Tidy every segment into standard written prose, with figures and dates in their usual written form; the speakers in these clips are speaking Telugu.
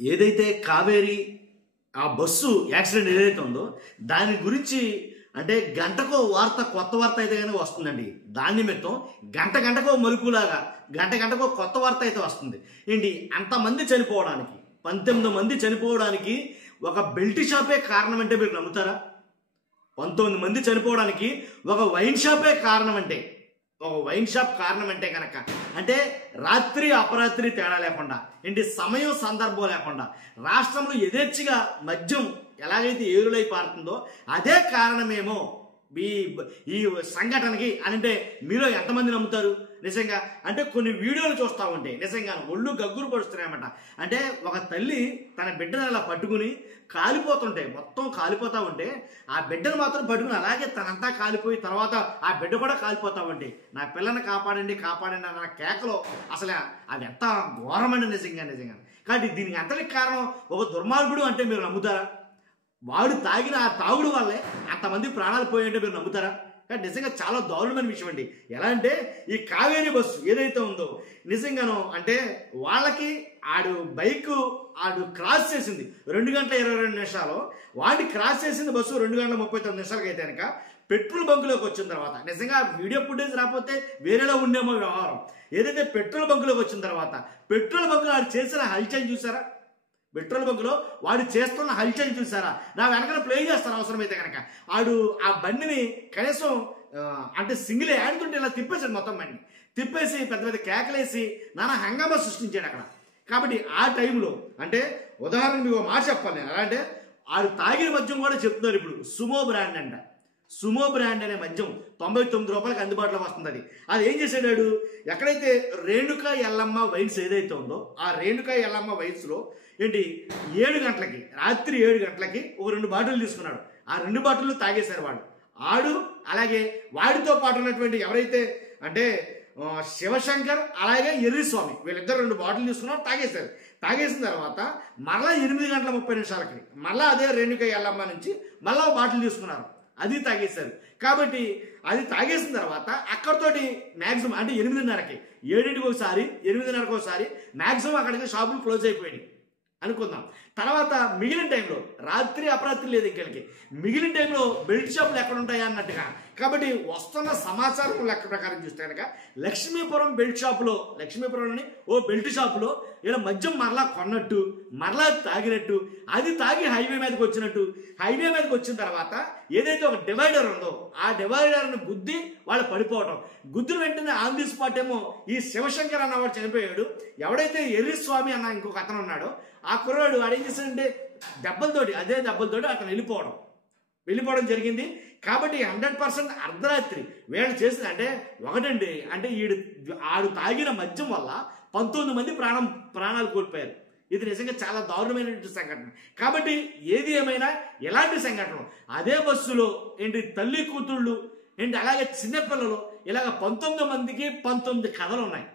ఏదైతే కావేరీ ఆ బస్సు యాక్సిడెంట్ ఏదైతే ఉందో దాని గురించి అంటే గంటకో వార్త, కొత్త వార్త అయితే కనుక వస్తుందండి. దాని నిమిత్తం గంటకో మలుపులాగా గంటకో కొత్త వార్త అయితే వస్తుంది. ఏంటి అంతమంది చనిపోవడానికి, 19 మంది చనిపోవడానికి ఒక బెల్ట్ షాపే కారణం అంటే మీరు నమ్ముతారా? 19 మంది చనిపోవడానికి ఒక వైన్ షాపే కారణం అంటే, ఒక వైన్ షాప్ కారణం అంటే కనుక, అంటే రాత్రి అపరాత్రి తేడా లేకుండా, ఏంటి సమయం సందర్భం లేకుండా రాష్ట్రంలో యథేచ్ఛగా మద్యం ఎలాగైతే ఏరులై పారుతుందో అదే కారణమేమో ఈ సంఘటనకి అని అంటే మీరు ఎంతమంది నమ్ముతారు? నిజంగా అంటే కొన్ని వీడియోలు చూస్తూ ఉంటే నిజంగా ఒళ్ళు గగ్గురు పడుస్తున్నాయన్నమాట. అంటే ఒక తల్లి తన బిడ్డను అలా పట్టుకుని కాలిపోతుంటే, మొత్తం కాలిపోతా ఉంటే ఆ బిడ్డను మాత్రం పట్టుకుని అలాగే తనంతా కాలిపోయి తర్వాత ఆ బిడ్డ కూడా కాలిపోతా ఉంటే నా పిల్లని కాపాడండి కాపాడండి అన్న కేకలో అసలు అది ఎంత ఘోరమండి నిజంగా. కాబట్టి దీనికి అంతటికి కారణం ఒక దుర్మార్గుడు అంటే మీరు నమ్ముతారా? వాడు తాగిన ఆ తాగుడు వల్లే అంతమంది ప్రాణాలు పోయాయంటే మీరు నమ్ముతారా? కానీ నిజంగా చాలా దారుణమైన విషయం అండి. ఎలా అంటే ఈ కావేరీ బస్సు ఏదైతే ఉందో నిజంగానో అంటే వాళ్ళకి ఆడు క్రాస్ చేసింది 2:22 వాడిని క్రాస్ చేసింది బస్సు 2:39 అయితే కనుక పెట్రోల్ బంకులోకి వచ్చిన తర్వాత నిజంగా వీడియో ఫుటేజ్ రాకపోతే వేరేలా ఉండేమో వ్యవహారం. ఏదైతే పెట్రోల్ బంకులోకి వచ్చిన తర్వాత పెట్రోల్ బంకులో వాడు చేసిన హల్చల్ చూసారా? పెట్రోల్ బంకులో వాడు చేస్తున్న హల్చల్ చూసారా? నా వెనకాల ప్లే చేస్తాను అవసరమైతే కనుక. ఆడు ఆ బండిని కనీసం అంటే సింగిల్ హ్యాండ్తుంటే ఇలా తిప్పేసాడు, మొత్తం బండిని తిప్పేసి పెద్ద పెద్ద కేకలేసి నానా హంగామా సృష్టించాడు అక్కడ. కాబట్టి ఆ టైంలో అంటే ఉదాహరణకు మీకు మాట చెప్పాలి. ఎలా అంటే ఆడు తాగిన మద్యం కూడా చెప్తున్నారు ఇప్పుడు. సుమో బ్రాండ్ అంట. సుమో బ్రాండ్ అనే మద్యం 99 రూపాయలకి అందుబాటులో వస్తుంది. అది ఏం చేసాడు? ఎక్కడైతే రేణుకా ఎల్లమ్మ వైన్స్ ఏదైతే ఉందో ఆ రేణుకా ఎల్లమ్మ వైన్స్లో ఏంటి 7 గంటలకి, రాత్రి 7 గంటలకి ఒక 2 బాటిల్ తీసుకున్నాడు. ఆ 2 బాటిల్ తాగేశారు ఆడు. అలాగే వాడితో పాటు ఉన్నటువంటి ఎవరైతే అంటే శివశంకర్ అలాగే ఎర్రిస్వామి వీళ్ళిద్దరు 2 బాటిల్ తీసుకున్నారు, తాగేశారు. తాగేసిన తర్వాత మళ్ళా 8:30 మళ్ళా అదే రేణుకా ఎల్లమ్మ నుంచి మళ్ళా బాటిల్ తీసుకున్నారు, అది తాగేశారు. కాబట్టి అది తాగేసిన తర్వాత అక్కడితోటి మ్యాక్సిమం అంటే 8:30కి 7ంటికి ఒకసారి 8:30కి ఒకసారి మ్యాక్సిమం అక్కడికి షాపులు క్లోజ్ అయిపోయినాయి అనుకుందాం. తర్వాత మిగిలిన టైంలో రాత్రి అపరాత్రి లేదు ఇంకెళ్ళకి మిగిలిన టైంలో బెల్ట్ షాపులు ఎక్కడ ఉంటాయా అన్నట్టుగా. కాబట్టి వస్తున్న సమాచారం లెక్క ప్రకారం చూస్తే కనుక లక్ష్మీపురం బెల్ట్ షాపులో, లక్ష్మీపురంలోని ఓ బెల్ట్ షాపులో ఇలా మద్యం మరలా కొన్నట్టు, మరలా తాగినట్టు, అది తాగి హైవే మీదకి వచ్చినట్టు, హైవే మీదకి వచ్చిన తర్వాత ఏదైతే ఒక డివైడర్ ఉందో ఆ డివైడర్ను గుద్ది వాళ్ళు పడిపోవడం, గుద్దిన వెంటనే ఆన్ ది స్పాట్ ఏమో ఈ శివశంకర్ అన్నవాడు చనిపోయాడు. ఎవడైతే ఎర్రిస్వామి అన్న ఇంకొక అతను ఉన్నాడో ఆ కుర్రాడు వాడు ఏం చేశాడంటే అదే దెబ్బలతోటి అతను వెళ్ళిపోవడం జరిగింది. కాబట్టి 100% అర్ధరాత్రి వీళ్ళు చేసింది అంటే ఒకటండి, అంటే ఆడు తాగిన మద్యం వల్ల 19 మంది ప్రాణాలు కోల్పోయారు. ఇది నిజంగా చాలా దారుణమైనటువంటి సంఘటన. కాబట్టి ఏది ఏమైనా ఎలాంటి సంఘటనలు అదే బస్సులో ఏంటి తల్లి కూతుళ్ళు ఏంటి అలాగే చిన్నపిల్లలు ఇలాగ 19 మందికి 19 కథలు ఉన్నాయి,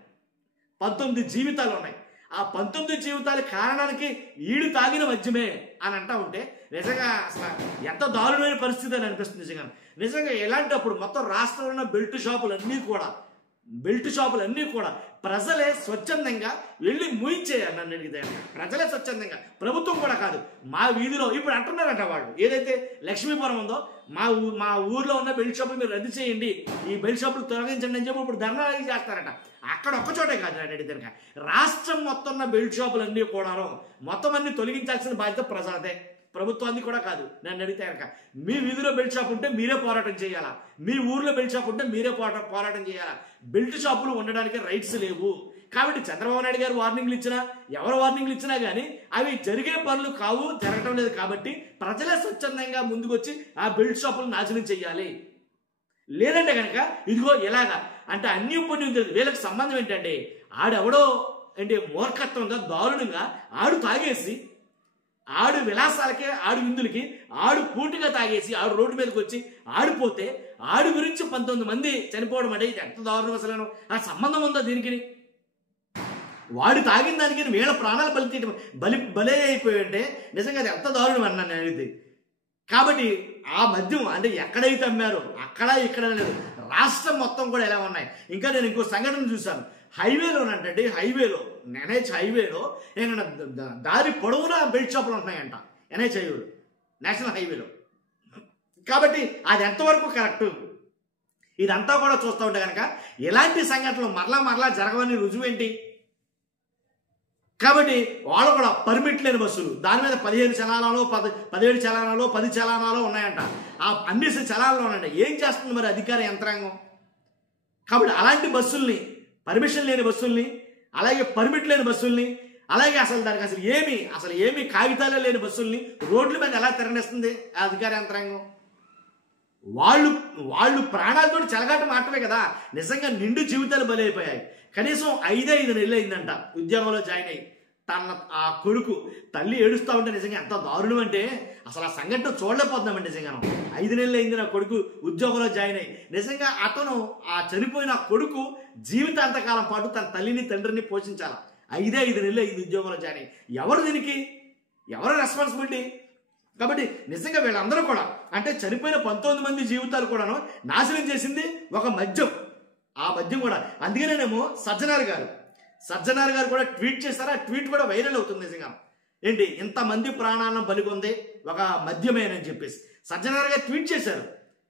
19 జీవితాలు ఉన్నాయి. ఆ 19 జీవితాల కారణానికి ఈడు తాగిన మద్యమే అని అంటా ఉంటే నిజంగా అసలు ఎంత దారుణమైన పరిస్థితి అని అనిపిస్తుంది. నిజంగా ఎలాంటప్పుడు మొత్తం రాష్ట్రంలో ఉన్న బెల్ట్ షాపులన్నీ కూడా ప్రజలే స్వచ్ఛందంగా వెళ్ళి ముయించేయాలి. నన్ను అడిగితే ప్రజలే స్వచ్ఛందంగా, ప్రభుత్వం కూడా కాదు. మా వీధిలో ఇప్పుడు అంటున్నారంట వాళ్ళు ఏదైతే లక్ష్మీపురం ఉందో మా ఊర్లో ఉన్న బెల్ట్ షాపులు మీరు రద్దు చేయండి, ఈ బెల్ట్ షాపులు తొలగించండి అని చెప్పి ఇప్పుడు ధర్నా చేస్తారట. అక్కడ ఒక్కచోటే కాదు నన్ను అడిగితే రాష్ట్రం మొత్తం ఉన్న బెల్ట్ షాపులన్నీ కూడా మొత్తం అన్ని తొలగించాల్సిన బాధ్యత ప్రజలదే, ప్రభుత్వాన్ని కూడా కాదు. నన్ను అడిగితే కనుక మీ వీధిలో బెల్ట్ షాప్ ఉంటే మీరే పోరాటం చేయాలా, మీ ఊర్లో బెల్ట్ షాప్ ఉంటే మీరే పోరాటం చేయాలా. బెల్ట్ షాపులు ఉండడానికి రైట్స్ లేవు. కాబట్టి చంద్రబాబు నాయుడు గారు వార్నింగ్లు ఇచ్చినా ఎవరు వార్నింగ్లు ఇచ్చినా కానీ అవి జరిగే పనులు కావు, జరగటం లేదు. కాబట్టి ప్రజలే స్వచ్ఛందంగా ముందుకొచ్చి ఆ బెల్ట్ షాపులు నాశనం చెయ్యాలి. లేదంటే కనుక ఇదిగో ఎలాగా అంటే అన్ని ఉపన్యం వీళ్ళకి సంబంధం ఏంటంటే ఆడెవడో అంటే మూర్ఖత్వంగా దారుణంగా ఆడు తాగేసి ఆడు విలాసాలకే ఆడు విందులకి ఆడు పూర్తిగా తాగేసి ఆడు రోడ్డు మీదకి వచ్చి ఆడిపోతే ఆడు గురించి 19 మంది చనిపోవడం అంటే ఇది ఎంత దారుణం అసలు. ఆ సంబంధం ఉందా దీనికి? వాడు తాగిన దానికి వీళ్ళ ప్రాణాలు బలే అయిపోయింటే నిజంగా అది ఎంత దారుణం అన్నాను అనేది. కాబట్టి ఆ మద్యం అంటే ఎక్కడైతే అమ్మారో అక్కడ ఇక్కడ లేదు, రాష్ట్రం మొత్తం కూడా ఎలా ఉన్నాయి. ఇంకా నేను ఇంకో సంఘటన చూశాను. హైవేలోనంటే హైవేలో ఎన్హెచ్ హైవేలో ఏంటంటే దారి పొడవునా బెల్ట్ షాపులు ఉంటున్నాయంట ఎన్హెచ్ హైవేలో, నేషనల్ హైవేలో. కాబట్టి అది ఎంతవరకు కరెక్ట్? ఇదంతా కూడా చూస్తూ ఉంటే కనుక ఇలాంటి సంఘటనలు మరలా జరగవని రుజువు ఏంటి? కాబట్టి వాళ్ళు కూడా పర్మిట్ లేని బస్సులు, దాని మీద 15 చలానాలు 17 చలానాలు 10 చలానాలు ఉన్నాయంట. ఆ అన్ని చలానాలు ఉన్నాయంట. ఏం చేస్తుంది మరి అధికార యంత్రాంగం? కాబట్టి అలాంటి బస్సుల్ని, పర్మిషన్ లేని బస్సుల్ని, అలాగే పర్మిట్ లేని బస్సుల్ని, అలాగే దానికి అసలు ఏమి కాగితాలే లేని బస్సుల్ని రోడ్ల మీద ఎలా తిరగనిస్తుంది ఆ అధికార యంత్రాంగం? వాళ్ళు ప్రాణాలతో చెలగాట మాటమే కదా. నిజంగా నిండు జీవితాలు బలైపోయాయి. కనీసం 5 నెలలు అయిందంట ఉద్యోగంలో జాయిన్ అయ్యి. ఆ కొడుకు తల్లి ఏడుస్తూ ఉంటే నిజంగా ఎంత దారుణం అంటే అసలు ఆ సంఘటన చూడలేకపోతున్నామండి. నిజంగా 5 నెలలు అయింది నా కొడుకు ఉద్యోగంలో జాయిన్ అయ్యి. నిజంగా అతను ఆ చనిపోయిన కొడుకు జీవితాంతకాలం పాటు తన తల్లిని తండ్రిని పోషించాలి. 5 నెలలు అయింది ఉద్యోగంలో జాయిన్ అయ్యి. ఎవరు దీనికి? ఎవరు రెస్పాన్సిబిలిటీ? కాబట్టి నిజంగా వీళ్ళందరూ కూడా అంటే చనిపోయిన 19 మంది జీవితాలు కూడాను నాశనం చేసింది ఒక మద్యం. ఆ మద్యం కూడా అందుకనేనేమో సజ్జనార్ గారు కూడా ట్వీట్ చేశారు. ఆ ట్వీట్ కూడా వైరల్ అవుతుంది. నిజంగా ఏంటి ఇంతమంది ప్రాణాలను బలిగొంది ఒక మద్యమేనని చెప్పేసి సజ్జనార్ గారు ట్వీట్ చేశారు.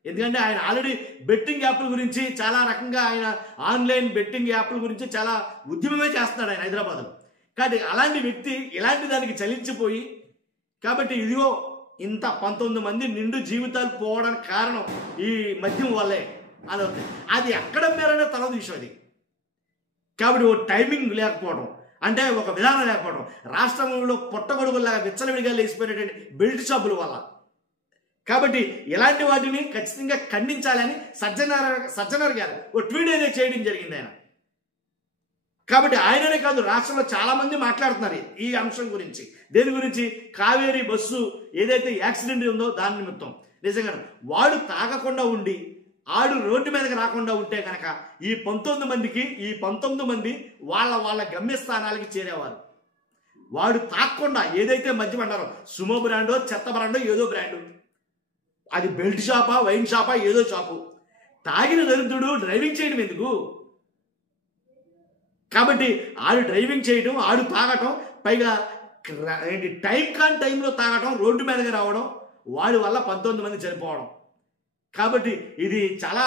ఎందుకంటే ఆయన ఆల్రెడీ బెట్టింగ్ యాప్ల గురించి చాలా రకంగా, ఆయన ఆన్లైన్ బెట్టింగ్ యాప్ల గురించి చాలా ఉద్యమమే చేస్తున్నాడు ఆయన హైదరాబాద్లో. కాబట్టి అలాంటి వ్యక్తి ఇలాంటి దానికి చలించిపోయి, కాబట్టి ఇదిగో ఇంత 19 మంది నిండు జీవితాలు పోవడానికి కారణం ఈ మద్యం వల్లే అని అది ఎక్కడ మేరనే తర్వాత విషయం అది. కాబట్టి ఓ టైమింగ్ లేకపోవడం, అంటే ఒక విధానం లేకపోవడం, రాష్ట్రంలో పొట్టగొడుగులాగా విచ్చలవిడిగా లేచిపోయినటువంటి బెల్ట్ షాపుల వల్ల. కాబట్టి ఇలాంటి వాటిని ఖచ్చితంగా ఖండించాలని సజ్జనార్ గారు ఓ ట్వీట్ అనేది చేయడం జరిగింది ఆయన. కాబట్టి ఆయననే కాదు, రాష్ట్రంలో చాలా మంది మాట్లాడుతున్నారు ఈ అంశం గురించి. దేని గురించి? కావేరీ బస్సు ఏదైతే యాక్సిడెంట్ ఉందో దాని నిమిత్తం. నిజంగా వాడు తాగకుండా ఉండి ఆడు రోడ్డు మీదకి రాకుండా ఉంటే కనుక ఈ 19 మంది వాళ్ళ గమ్యస్థానాలకి చేరేవారు. వాడు తాగకుండా ఏదైతే మద్యం అన్నారో, సుమో బ్రాండో చెత్త బ్రాండో ఏదో బ్రాండు, అది బెల్ట్ షాపా వైన్ షాపా ఏదో షాపు, తాగిన దరిద్రుడు డ్రైవింగ్ చేయడం ఎందుకు? కాబట్టి ఆడు డ్రైవింగ్ చేయడం, ఆడు తాగటం, పైగా టైంలో తాగటం, రోడ్డు మీదకి రావడం, వాడి వల్ల 19 మంది చనిపోవడం. కాబట్టి ఇది చాలా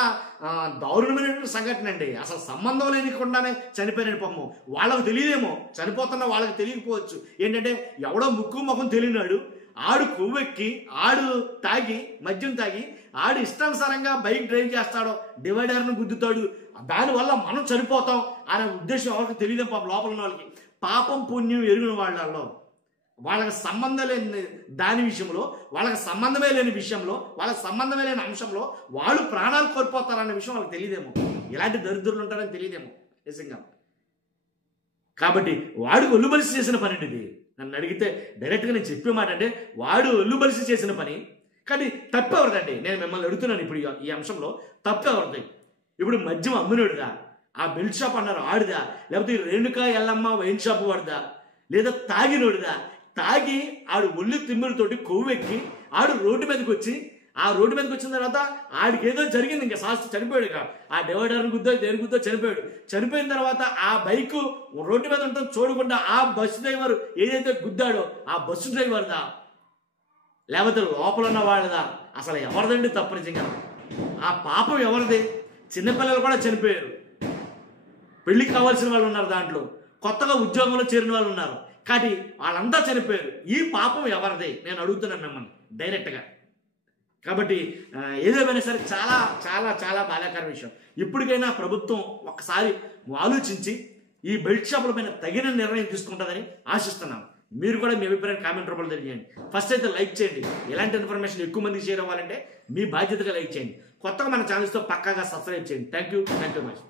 దారుణమైనటువంటి సంఘటన అండి. అసలు సంబంధం లేనికుండానే చనిపోయిన పాపం. వాళ్ళకు తెలియదేమో, చనిపోతున్న వాళ్ళకి తెలియకపోవచ్చు. ఏంటంటే ఎవడో ముక్కు ముఖం తెలియనాడు ఆడు కొవ్వెక్కి, ఆడు మద్యం తాగి ఆడు ఇష్టానుసారంగా బైక్ డ్రైవ్ చేస్తాడో, డివైడర్ను గుద్దుతాడు, దానివల్ల మనం చనిపోతాం అనే ఉద్దేశం ఎవరికి తెలియదు పాపం. లోపల ఉన్న వాళ్ళకి పాపం పుణ్యం ఎరిగిన వాళ్ళలో, వాళ్ళకి సంబంధం లేని దాని విషయంలో, వాళ్ళకి సంబంధమే లేని విషయంలో, వాళ్ళకి సంబంధమే లేని అంశంలో వాళ్ళు ప్రాణాలు కోల్పోతారన్న విషయం వాళ్ళకి తెలియదేమో. ఇలాంటి దరిద్రులు ఉంటారని తెలియదేమో నిజంగా. కాబట్టి వాడు ఒళ్ళుబలిసి చేసిన పని ఇది. నన్ను అడిగితే డైరెక్ట్గా నేను చెప్పే మాట అంటే వాడు ఒళ్ళుబలిసి చేసిన పని. కానీ తప్పెవరిదండి? నేను మిమ్మల్ని అడుగుతున్నాను ఇప్పుడు ఈ అంశంలో, తప్పెవరిది? ఇప్పుడు మద్యం అమ్మినోడుదా? ఆ బెల్ట్ షాప్ అన్నారు ఆడిదా? లేకపోతే రేణుకా ఎల్లమ్మ వైన్ షాప్ వాడిదా? లేదా తాగినోడుదా? తాగి ఆడు ఒళ్ళు తిమ్మిడితోటి కొవ్వెక్కి ఆడు రోడ్డు మీదకి వచ్చి, ఆ రోడ్డు మీదకి వచ్చిన తర్వాత ఆడికి ఏదో జరిగింది, ఇంకా శాస్త్రి చనిపోయాడు. ఆ డివైడర్ని గుద్దో దేని గుద్దో చనిపోయాడు. చనిపోయిన తర్వాత ఆ బైకు రోడ్డు మీద ఉంటుంది చూడకుండా ఆ బస్సు డ్రైవర్ ఏదైతే గుద్దాడో ఆ బస్సు డ్రైవర్దా లేకపోతే లోపల ఉన్న వాళ్ళదా? అసలు ఎవరిదండి తప్పు? నిజంగా ఆ పాపం ఎవరిది? చిన్నపిల్లలు కూడా చనిపోయారు, పెళ్లికి కావాల్సిన వాళ్ళు ఉన్నారు, దాంట్లో కొత్తగా ఉద్యోగంలో చేరిన వాళ్ళు ఉన్నారు. కానీ వాళ్ళంతా చనిపోయారు. ఈ పాపం ఎవరిది? నేను అడుగుతున్నాను మిమ్మల్ని డైరెక్ట్గా. కాబట్టి ఏదేమైనా సరే చాలా చాలా చాలా బాధాకర విషయం. ఇప్పటికైనా ప్రభుత్వం ఒక్కసారి ఆలోచించి ఈ బెల్ట్ షాపుల పైన తగిన నిర్ణయం తీసుకుంటుందని ఆశిస్తున్నాను. మీరు కూడా మీ అభిప్రాయం కామెంట్ రూపంలో తెలియజేయండి. ఫస్ట్ అయితే లైక్ చేయండి. ఎలాంటి ఇన్ఫర్మేషన్ ఎక్కువ మందికి షేర్ అవ్వాలంటే మీ బాధ్యతగా లైక్ చేయండి. కొత్తగా మన ఛానల్స్తో పక్కాగా సబ్స్క్రైబ్ చేయండి. Thank you much.